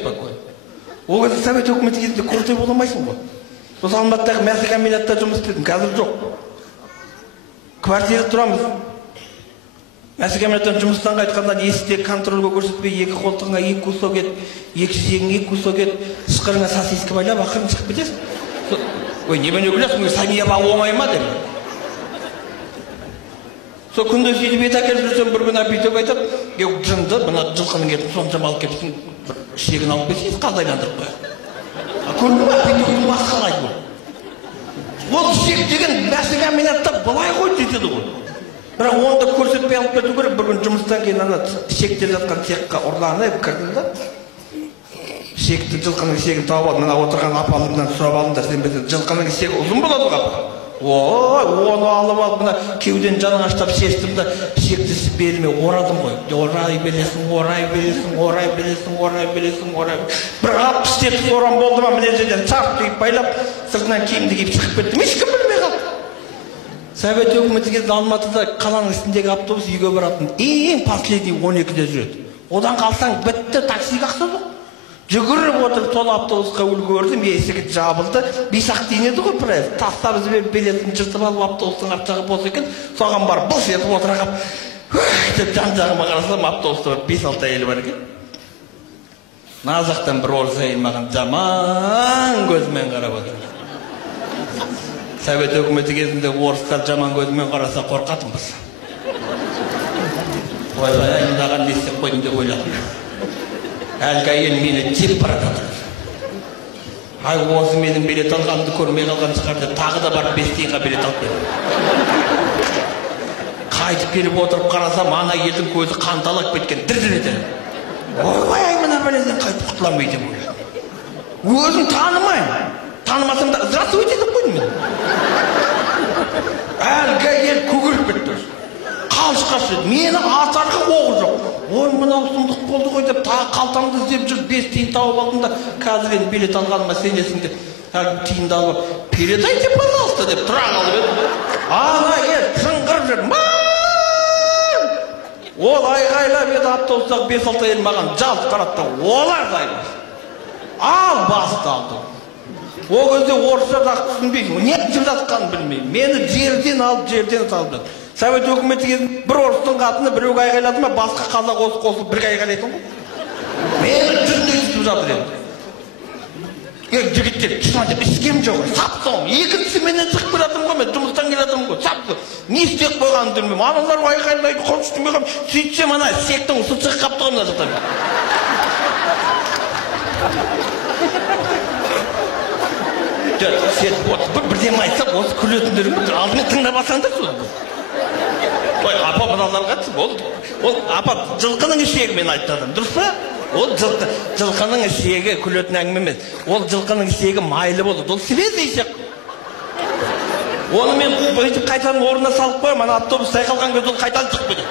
спокойно. Ол кезде совет өкіметі кезінде крутой бола алмайсың ғой. Осы Алматыдағы мәсі комбинатта жұмыс істедім, қазір жоқ. Квартирада тұрамыз. Мәсі комбинаттан жұмыстан қайтқаннан есікте контрольге көрсетпей, екі қолтығыңа екі кусок ет, екі жеңіңе екі кусок ет, шықырыңа сосиска байлап, ақырын шығып кетесің. Ой, немен өкілесің, самия бағу оңай ма деп. Сол күнде сөйтіп ет әкеліп жүрсем, бір күні бүйтіп айтады, жынды, мына жылқының етін соншама алып келіпсің, ішегін алып келсеңіз қалдайландырып қояды. Көрдің ба, бүйтіп басқалайды бұл. Ол ішек деген мәсі комбинатта былай ғой жетеді ғой. Бірақ онда көрсетпей алып кету керек. Бір күн жұмыстан кейін ана ішектер жатқан цехқа ұрланып кірдім да. Ішекті, жылқының ішегін тауып алып, мына отырған апалымнан сұрап алдым да, сен білсең, жылқының ішегі ұзын болады ғой. Ой, оны алып алып, мына кеуден жаның аштап шештім да, ішекті бермей орадым ғой. Орай бересің, орай бересің, орай бересің, орай бересің, орай бересің. Бір 60-70 орам болды ма, мына жерден сарт түйіп байлап, сыртынан киімді киіп шығып кеттім. Ешкім білмей қалды. Совет өкіметі кезінде Алматыда қаланың үстіндегі автобус үйге баратын ең последний 12-де жүреді. Одан қалсаң бітті, таксиге ақша жоқ. Жүгіріп отырып сол автобусқа үлгердім, есігі жабылды. Бейсақ дейінеді ғой прайс. Тастап жіберіп билетін жыртып алып автобустың арт жағы бос екен. Соған барып бос етіп отыра қалып, деп жан-жағыма қарасам, автобуста 5-6 әйел бар екен. Мына жақтан бір орыс әйел маған жаман көзімен қарап отыр. Совет өкіметі кезінде орыстар жаман көзімен қараса қорқатынбыз. Ойбай, мынаған не істеп қойдым деп ойладым. Әлгі әйел мені жеп бара жатыр. Ай, осы менің билет алғанымды көрмей қалған шығар деп тағы да барып 5 тиынға билет алып келдім. Қайтып келіп отырып қарасам, ана елдің көзі қанталап кеткен, дір-дір етеді. Ойбай, мына бәледен қайтып құтыламын деп ойладым. Өзін танымаймын. Танымасам да здравствуйте деп қойдым мен. Әлгі әйел көгеріп кетті. Қалшықашы, мені атарға оғы жоқ. Ой, мынау сұмдық болды ғой деп, тағы қалтамды іздеп жүріп 5 тиын тауып алдым да, қазір енді билет алғаныма сенесің деп, әлгі тиынды алып, передайте, пожалуйста деп тұра қалып еді. Ана ел шыңғырып жүр. Ол айғайлап еді, автобустағы 5-6 әйел маған жалт қарады да, олар дайбыз. Ал басты алды. Ол кезде орысша жақ түсінбеймін, не айтып жатқанын білмеймін. Мені жерден алып, жерден салды. Совет өкіметі кезінде бір орыстың қатыны біреуге айғайлады ма, басқа қазақ орыс қосылып бірге айғайлайтын ғой. Мені жүзіне естіп жатыр енді. Жігіттер, шынан деп, ішкем жоқ, сап соң. Екіншісі менен шығып келатырмын ғой, мен жұмыстан келатырмын ғой, сап соң. Не істеп қойғанын білмеймін. Аналар айғайлайды, қорқыштың қойғам, сөйтсем ана сектің ұсы шығып қапты ғой мына жақтан. Бірден айтсақ, осы күлетіндерің алдымен тыңдап алсаңдар сол. Ой, апа мыналарға түсіп, ол апа жылқының ішегі мен айтадым, дұрыс па? Ол жылқының ішегі күлетін әңгіме емес. Ол жылқының ішегі майлы болады, ол свежий ішек. Оны мен қайтадан орнына салып қойым, ана автобус сайқалған кезде ол қайтадан шығып кетеді.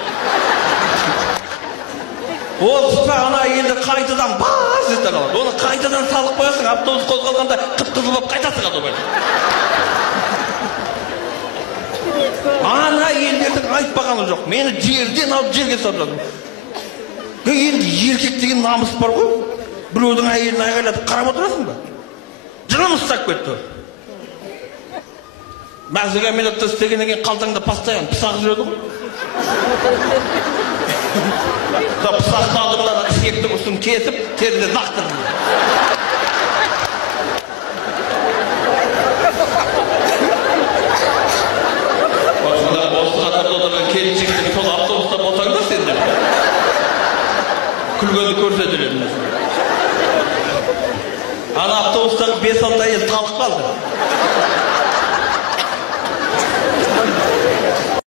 Ол шықса ана елді қайтадан бас ете қалады. Оны қайтадан салып қоясың, автобус қозғалғанда қып-қызыл болып қайта шығады ол. Ана елдердің айтпағаны жоқ. Мені жерден алып жерге салып жатыр. Енді еркек деген намыс бар ғой. Біреудің әйелін айғайлатып қарап отырасың ба? Жыным ұстап кетті. Мәсі комбинатта істегеннен кейін қалтаңда постоянно пысақ жүреді ғой. Пысақты алдым да ішектің ұшын кесіп, терінде лақтырдым. Келіншектің сол автобуста болсаңдар сендер. Күлгенді көрсетіледі. Ана автобустағы 5-6 әйел талып қалды.